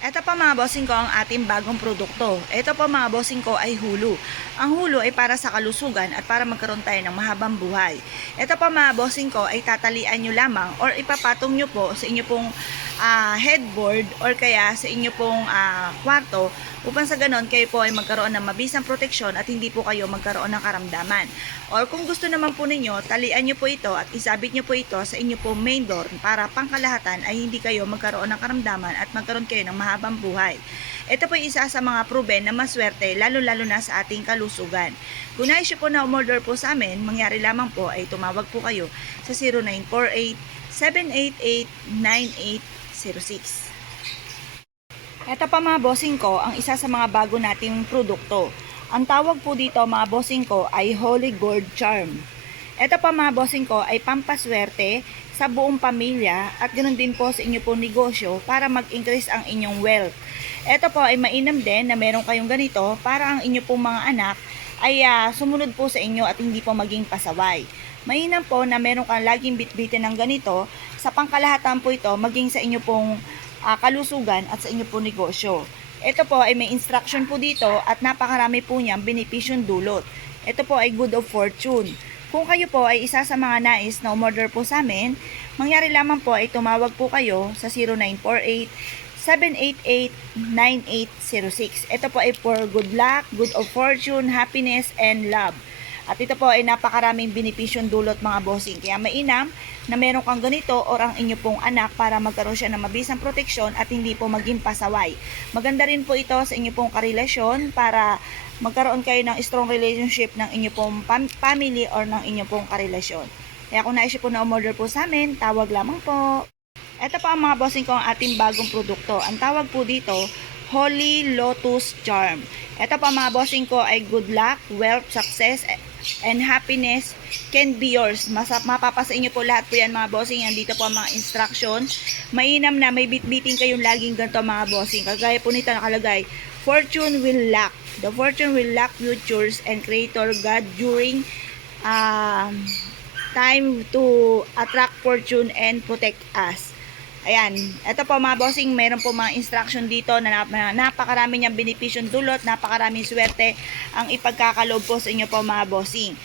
Ito pa mga bossing ko ang ating bagong produkto. Ito pa mga bossing ko ay Hulu. Ang Hulu ay para sa kalusugan at para magkaroon tayo ng mahabang buhay. Ito pa mga bossing ko ay tatalian nyo lamang or ipapatong nyo po sa inyo pong headboard or kaya sa inyo pong kwarto upang sa ganon kayo po ay magkaroon ng mabisang proteksyon at hindi po kayo magkaroon ng karamdaman. Or kung gusto naman po ninyo, talian nyo po ito at isabit nyo po ito sa inyo pong main door para pangkalahatan ay hindi kayo magkaroon ng karamdaman at magkaroon kayo ng mahabang buhay. Ito po isa sa mga proven na maswerte lalo-lalo na sa ating kalusugan. Kung nais po na umorder po sa amin, mangyari lamang po ay tumawag po kayo sa 0948-788-9806. Ito pa mga bossing ko, ang isa sa mga bago nating produkto. Ang tawag po dito mga bossing ko ay Holy Gourd Charm. Ito pa mga bossing ko ay pampaswerte sa buong pamilya at ganoon din po sa inyo pong negosyo para mag-increase ang inyong wealth. Ito po ay mainam din na meron kayong ganito para ang inyo pong mga anak ay sumunod po sa inyo at hindi po maging pasaway. Mainam po na meron kang laging bitbitin ng ganito sa pangkalahatan po ito maging sa inyo pong kalusugan at sa inyo po negosyo. Ito po ay may instruction po dito at napakarami po niyang benepisyong dulot. Ito po ay good of fortune. Kung kayo po ay isa sa mga nais na umorder po sa amin, mangyari lamang po ay tumawag po kayo sa 0948-788-9806. Ito po ay for good luck, good of fortune, happiness, and love. At ito po ay napakaraming benepisyong dulot mga bossing. Kaya mainam na meron kang ganito or ang inyo pong anak para magkaroon siya ng mabisang proteksyon at hindi po maging pasaway. Maganda rin po ito sa inyo pong karelasyon para magkaroon kayo ng strong relationship ng inyo pong family or ng inyo pong karelasyon. Kaya kung nais po na umorder po sa amin, tawag lamang po. Ito pa ang mga bossing ko ang ating bagong produkto. Ang tawag po dito, Holy Lotus Charm. Ito pa mga bossing ko ay good luck, wealth, success, and happiness can be yours. Mapapasa inyo po lahat po yan mga bossing. Andito po ang mga instruction. Mainam na may bitbiting kayong laging ganito mga bossing. Kagaya po nito nakalagay, fortune will luck. The fortune will luck futures and creator God during time to attract fortune and protect us. Ayan, ito po mga bossing, meron po mga instruction dito na napakarami niyang benepisyong dulot, napakaraming swerte ang ipagkakaloob po sa inyo po mga bossing.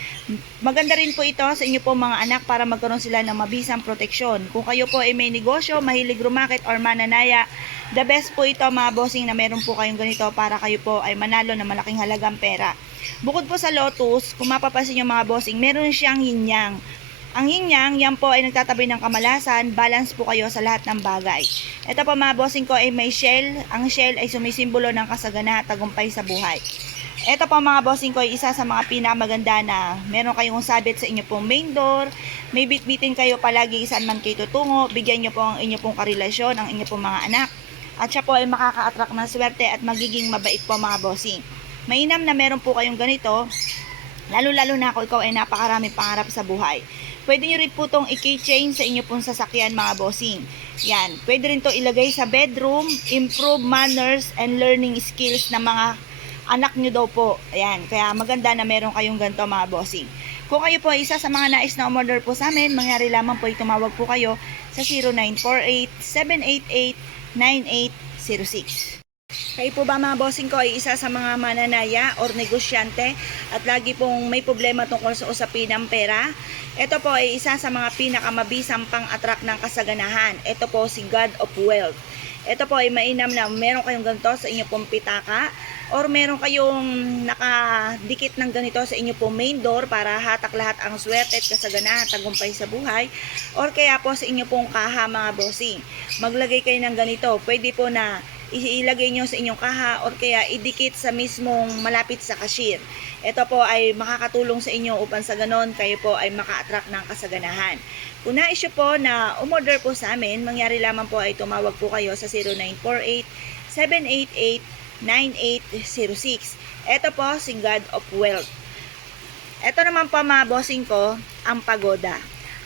Maganda rin po ito sa inyo po mga anak para magkaroon sila ng mabisang proteksyon. Kung kayo po ay may negosyo, mahilig rumakit or mananaya, the best po ito mga bossing na meron po kayong ganito para kayo po ay manalo ng malaking halagang pera. Bukod po sa lotus, kung mapapansin nyo mga bossing, meron siyang yin-yang. Ang yin-yang, yan po ay nagtatabi ng kamalasan, balance po kayo sa lahat ng bagay. Ito po mga bossing ko ay may shell. Ang shell ay sumisimbolo ng kasagana at tagumpay sa buhay. Ito po mga bossing ko ay isa sa mga pinakamaganda na meron kayong sabit sa inyo pong main door. May bitbitin kayo palagi saan man kayo tutungo. Bigyan nyo po ang inyo pong karelasyon, ang inyo pong mga anak. At siya po ay makaka-attract ng swerte at magiging mabait po mga bossing. Mainam na meron po kayong ganito. Lalo-lalo na kung ikaw ay napakarami pangarap sa buhay. Pwede nyo rin po itong i-keychain sa inyo pong sasakyan mga bossing. Yan. Pwede rin to ilagay sa bedroom, improve manners and learning skills ng mga anak nyo daw po. Ayan. Kaya maganda na meron kayong ganito mga bossing. Kung kayo po ay isa sa mga nais na umorder po sa amin, mangyari lamang po tumawag po kayo sa 0948-788-9806. Kayo po ba mga bossing ko ay isa sa mga mananaya or negosyante at lagi pong may problema tungkol sa usapin ng pera? Ito po ay isa sa mga pinakamabisang pang-attract ng kasaganahan. Ito po si God of Wealth. Ito po ay mainam na meron kayong ganito sa inyo pong pitaka or meron kayong nakadikit ng ganito sa inyo pong main door para hatak lahat ang swerte at kasaganahan, tagumpay sa buhay, or kaya po sa inyo pong kaha mga bossing. Maglagay kayo ng ganito. Pwede po na ilagay nyo sa inyong kaha or kaya idikit sa mismong malapit sa cashier. Ito po ay makakatulong sa inyo upang sa ganon kayo po ay maka-attract ng kasaganahan. Kung nais po na umorder po sa amin, mangyari lamang po ay tumawag po kayo sa 0948-788-9806. Ito po si God of Wealth. Ito naman po mga bossing ko, ang pagoda.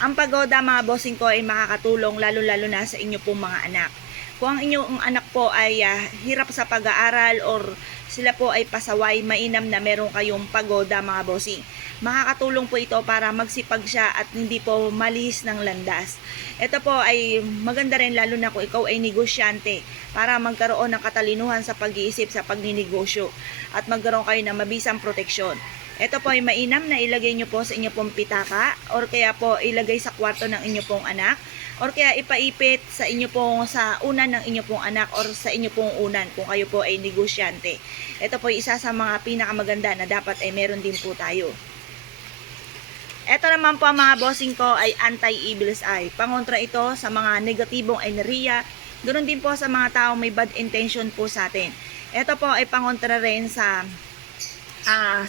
Ang pagoda mga bossing ko ay makakatulong lalo-lalo na sa inyo pong mga anak. Kung ang inyong anak po ay hirap sa pag-aaral or sila po ay pasaway, mainam na meron kayong pagoda mga bossing. makakatulong po ito para magsipag siya at hindi po malihis ng landas. Ito po ay maganda rin lalo na kung ikaw ay negosyante para magkaroon ng katalinuhan sa pag-iisip sa pagninegosyo at magkaroon kayo ng mabisang proteksyon. Ito po ay mainam na ilagay nyo po sa inyo pong pitaka or kaya po ilagay sa kwarto ng inyo pong anak or kaya ipaipit sa inyo pong sa unan ng inyo pong anak or sa inyo pong unan kung kayo po ay negosyante. Ito po ay isa sa mga pinakamaganda na dapat ay meron din po tayo. Ito naman po mga bossing ko ay anti-evil's eye. Pangontra ito sa mga negatibong enerhiya. Ganoon din po sa mga taong may bad intention po sa atin. Ito po ay pangontra rin sa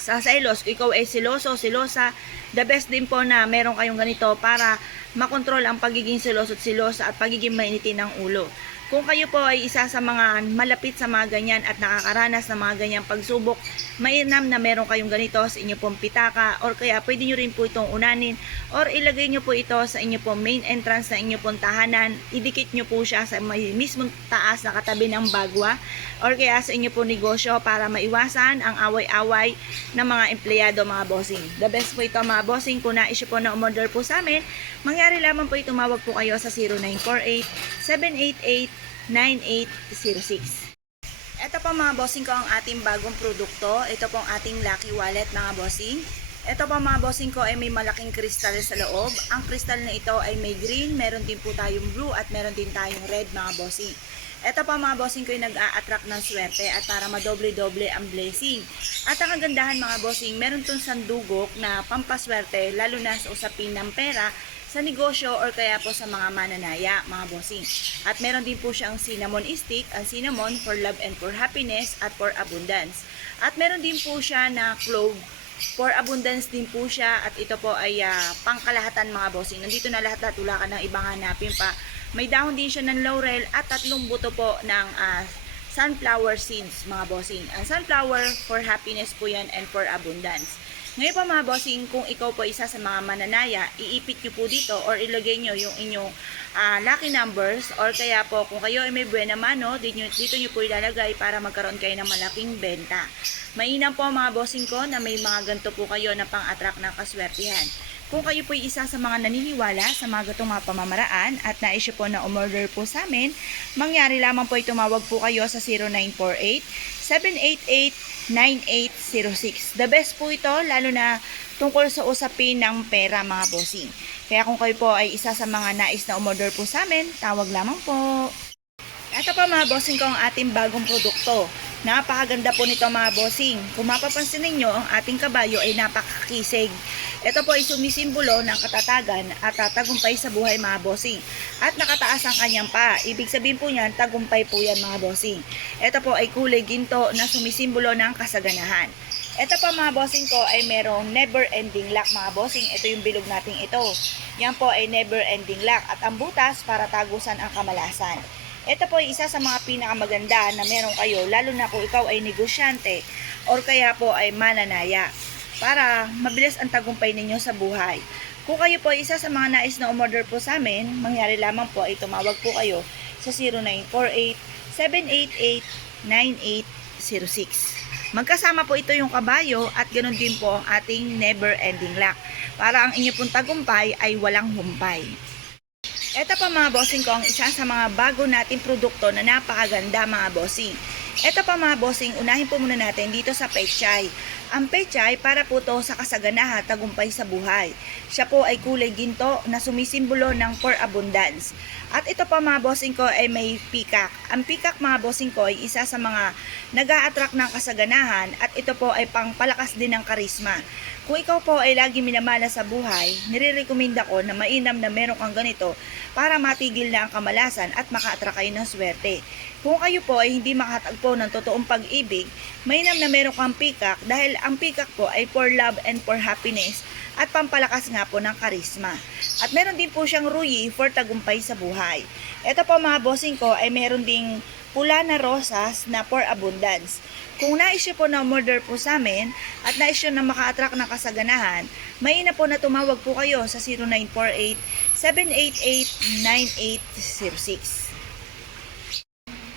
selos. Kung ikaw ay seloso, selosa, the best din po na meron kayong ganito para makontrol ang pagiging seloso at selosa at pagiging mainitin ng ulo. Kung kayo po ay isa sa mga malapit sa mga ganyan at nakakaranas ng mga ganyang pagsubok, mainam na meron kayong ganito sa inyo pong pitaka or kaya pwede nyo rin po itong unanin or ilagay nyo po ito sa inyo pong main entrance na inyo pong tahanan, idikit nyo po siya sa may mismong taas na katabi ng bagwa or kaya sa inyo pong negosyo para maiwasan ang away-away ng mga empleyado mga bossing. The best po ito mga bossing, kung nais po na umorder po sa amin, mangyari lamang po tumawag po kayo sa 0948-788-9806. Ito po mga bossing ko ang ating bagong produkto. Ito pong ating Lucky Wallet mga bossing. Ito po mga bossing ko ay may malaking kristal sa loob. Ang kristal na ito ay may green, meron din po tayong blue at meron din tayong red mga bossing. Ito po mga bossing ko ay nag-a-attract ng swerte at para madoble-doble ang blessing. At ang kagandahan mga bossing, meron tong sandugok na pampaswerte lalo na sa usapin ng pera sa negosyo or kaya po sa mga mananaya, mga bossing. At meron din po siyang cinnamon stick, ang cinnamon for love and for happiness at for abundance. At meron din po siya na clove for abundance din po siya at ito po ay pangkalahatan mga bossing. Nandito na lahat-lahat, wala ka ng ibang hanapin pa. May dahon din siya ng laurel at 3 buto po ng sunflower seeds mga bossing. Ang sunflower for happiness po yan and for abundance. Ngayon po mga bossing, kung ikaw po isa sa mga mananaya, iipit nyo po dito or ilagay nyo yung inyong lucky numbers or kaya po kung kayo ay may buena mano, dito nyo po ilalagay para magkaroon kayo ng malaking benta. Mainam po mga bossing ko na may mga ganito po kayo na pang-attract ng kaswertihan. Kung kayo po isa sa mga naniniwala sa mga gatong mga pamamaraan at nais po na umorder po sa amin, mangyari lamang po tumawag po kayo sa 0948-788-9806. The best po ito lalo na tungkol sa usapin ng pera mga bossing. Kaya kung kayo po ay isa sa mga nais na umorder po sa amin, tawag lamang po. Ito po mga bossing ko ang ating bagong produkto. Napakaganda po nito mga bossing. Kung mapapansin ninyo, ang ating kabayo ay napakakisig. Ito po ay sumisimbolo ng katatagan at tagumpay sa buhay mga bossing. At nakataas ang kanyang pa. Ibig sabihin po niyan, tagumpay po yan mga bossing. Ito po ay kulay ginto na sumisimbolo ng kasaganahan. Ito po mga bossing ko ay merong never ending lock mga bossing. Ito yung bilog nating ito. Yan po ay never ending lock at ang butas para tagusan ang kamalasan. Ito po ay isa sa mga pinakamaganda na meron kayo lalo na kung ikaw ay negosyante or kaya po ay mananaya para mabilis ang tagumpay ninyo sa buhay. Kung kayo po ay isa sa mga nais na umorder po sa amin, mangyari lamang po ay tumawag po kayo sa 0948-788-9806. Magkasama po ito yung kabayo at ganoon din po ang ating never ending lock para ang inyo pong tagumpay ay walang humpay. Ito pa mga bossing ko ang isa sa mga bago nating produkto na napakaganda mga bossing. Ito pa mga bossing, unahin po muna natin dito sa pechay. Ang pechay para po to sa kasaganahan, tagumpay sa buhay. Siya po ay kulay ginto na sumisimbolo ng for abundance. At ito pa mga bossing ko ay may peacock. Ang peacock mga bossing ko ay isa sa mga nag-a-attract ng kasaganahan at ito po ay pangpalakas din ng karisma. Kung ikaw po ay lagi minamana sa buhay, nire-recommenda ko na mainam na meron kang ganito para matigil na ang kamalasan at maka-attract kayo ng swerte. Kung kayo po ay hindi makatagpo ng totoong pag-ibig, mainam na meron kang peacock dahil ang peacock po ay for love and for happiness at pampalakas nga po ng karisma. At meron din po siyang ruyi for tagumpay sa buhay. Ito po mga bossing ko ay meron ding pula na rosas na for abundance. Kung nais nyo po na umorder po sa amin at nais nyo na maka-attract ng kasaganahan, mainam po na tumawag po kayo sa 0948-788-9806.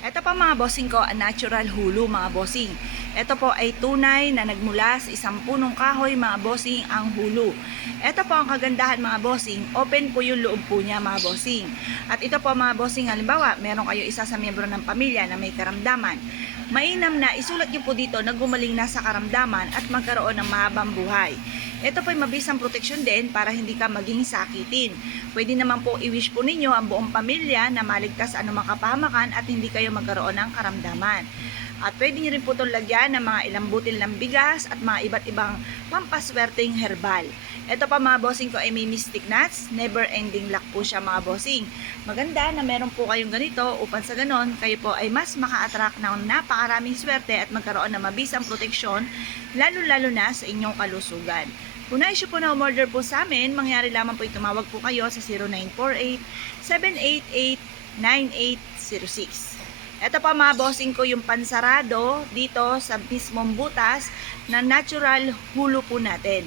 Ito pa mga bossing ko, ang natural hulu mga bossing. Ito po ay tunay na nagmula sa isang punong kahoy mga bossing ang hulo. Ito po ang kagandahan mga bossing, open po yung loob po niya mga bossing. At ito po mga bossing, halimbawa, meron kayo isa sa miyembro ng pamilya na may karamdaman. Mainam na isulat niyo po dito na gumaling na sa karamdaman at magkaroon ng mahabang buhay. Ito po ay mabisang proteksyon din para hindi ka maging sakitin. Pwede naman po i-wish po ninyo ang buong pamilya na maligtas sa anumang kapahamakan at hindi kayo magkaroon ng karamdaman. At pwede nyo rin po itong lagyan ng mga ilang butil ng bigas at mga iba't ibang pampaswerteng herbal. Ito pa mga bossing ko ay may mystic nuts, never ending luck po siya mga bossing. Maganda na meron po kayong ganito upang sa ganon kayo po ay mas maka-attract ng napakaraming swerte at magkaroon ng mabisang proteksyon lalo-lalo na sa inyong kalusugan. Kung na-issue po na umorder po sa amin, mangyari lamang po tumawag po kayo sa 0948-788-9806. Ito pa mga bossing ko yung pansarado dito sa mismong butas na natural hulo po natin.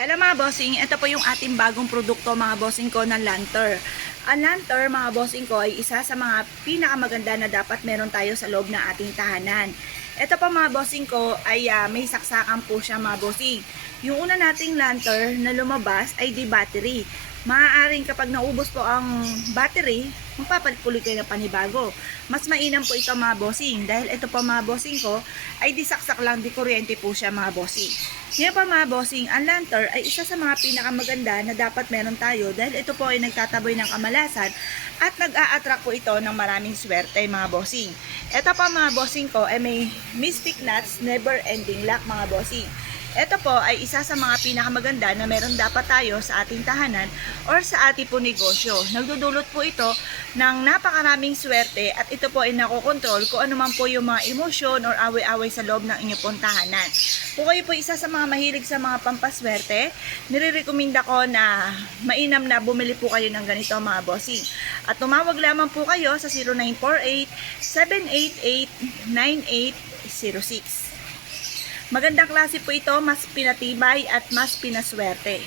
Hello mga bossing, ito po yung ating bagong produkto mga bossing ko na lantern. Ang lantern mga bossing ko ay isa sa mga pinakamaganda na dapat meron tayo sa loob ng ating tahanan. Ito pa mga bossing ko ay may saksakan po siya mga bossing. Yung una nating lantern na lumabas ay di battery. Maaaring kapag naubos po ang battery, magpapalit kayo ng panibago. Mas mainam po ito mga bossing dahil ito po mga bossing ko ay disaksak lang, di kuryente po siya mga bossing. Ngayon pa mga bossing, ang lantern ay isa sa mga pinakamaganda na dapat meron tayo dahil ito po ay nagtataboy ng kamalasan at nag-a-attract po ito ng maraming swerte mga bossing. Ito pa mga bossing ko ay may mystic nuts, never ending luck mga bossing. Ito po ay isa sa mga pinakamaganda na meron dapat tayo sa ating tahanan or sa ating po negosyo. Nagdudulot po ito ng napakaraming swerte at ito po ay nakokontrol kung ano man po yung mga emosyon or away-away sa loob ng inyong pong tahanan. Kung kayo po isa sa mga mahilig sa mga pampaswerte, nire-recommenda ko na mainam na bumili po kayo ng ganito mga bossing. At tumawag lamang po kayo sa 0948-788-9806. Magandang klase po ito, mas pinatibay at mas pinaswerte.